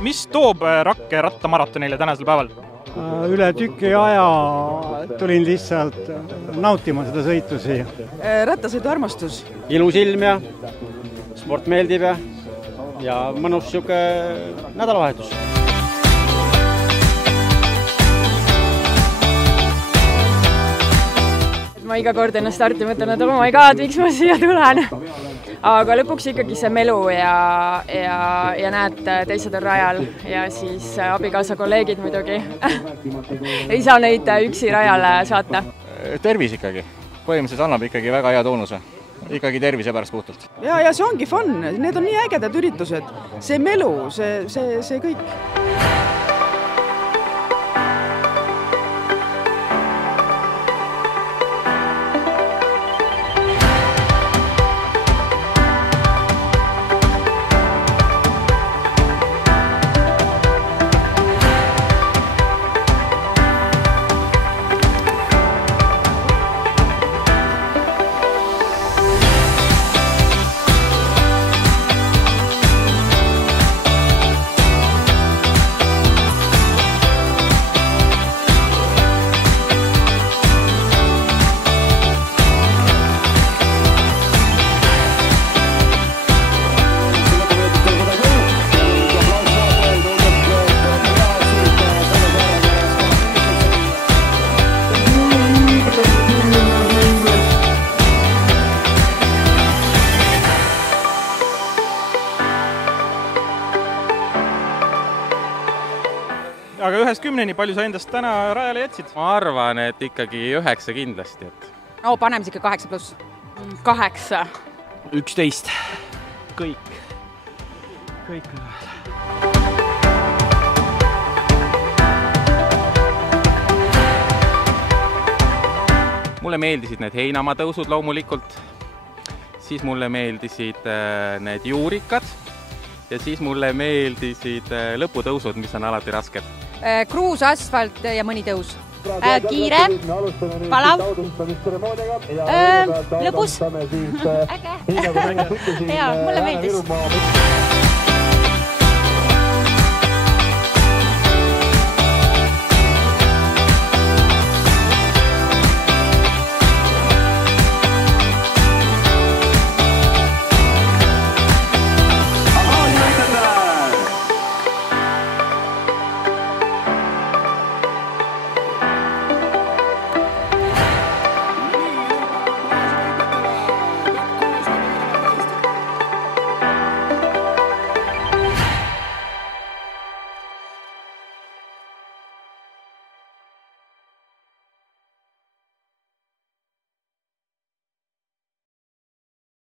Mis toob Rakke rattamaratonile tänasel päeval? Üle tüki aja tulin lihtsalt nautima seda sõitu siia. Rattasõidu armastus. Ilus ilm ja sport meeldib ja mõnus siuke nädalavahetus. Ma iga kord ennast starti mõtlen, et oh my god, miks ma siia tulen. Aga lõpuks ikkagi see melu ja näed, teised on rajal ja siis abikaasa kolleegid muidugi. Ei saa neid üksi rajale saata. Tervis ikkagi. Põhimõtteliselt annab ikkagi väga hea toonuse. Ikkagi tervise pärast puhtalt. Ja see ongi fun. Need on nii ägedad üritused. See melu, see kõik. Aga 1-10, palju sa endast täna rajale jätsid? Ma arvan, et ikkagi 9 kindlasti. Paneme ikka 8+. 8. 11. Kõik. Mulle meeldisid need heinamaa tõusud loomulikult, siis mulle meeldisid need juurikad ja siis mulle meeldisid lõputõusud, mis on alati rasked. Kruus, asfalt ja mõni tõus. Kiire, palav, lõbus, äge. Ja, mulle meeldis.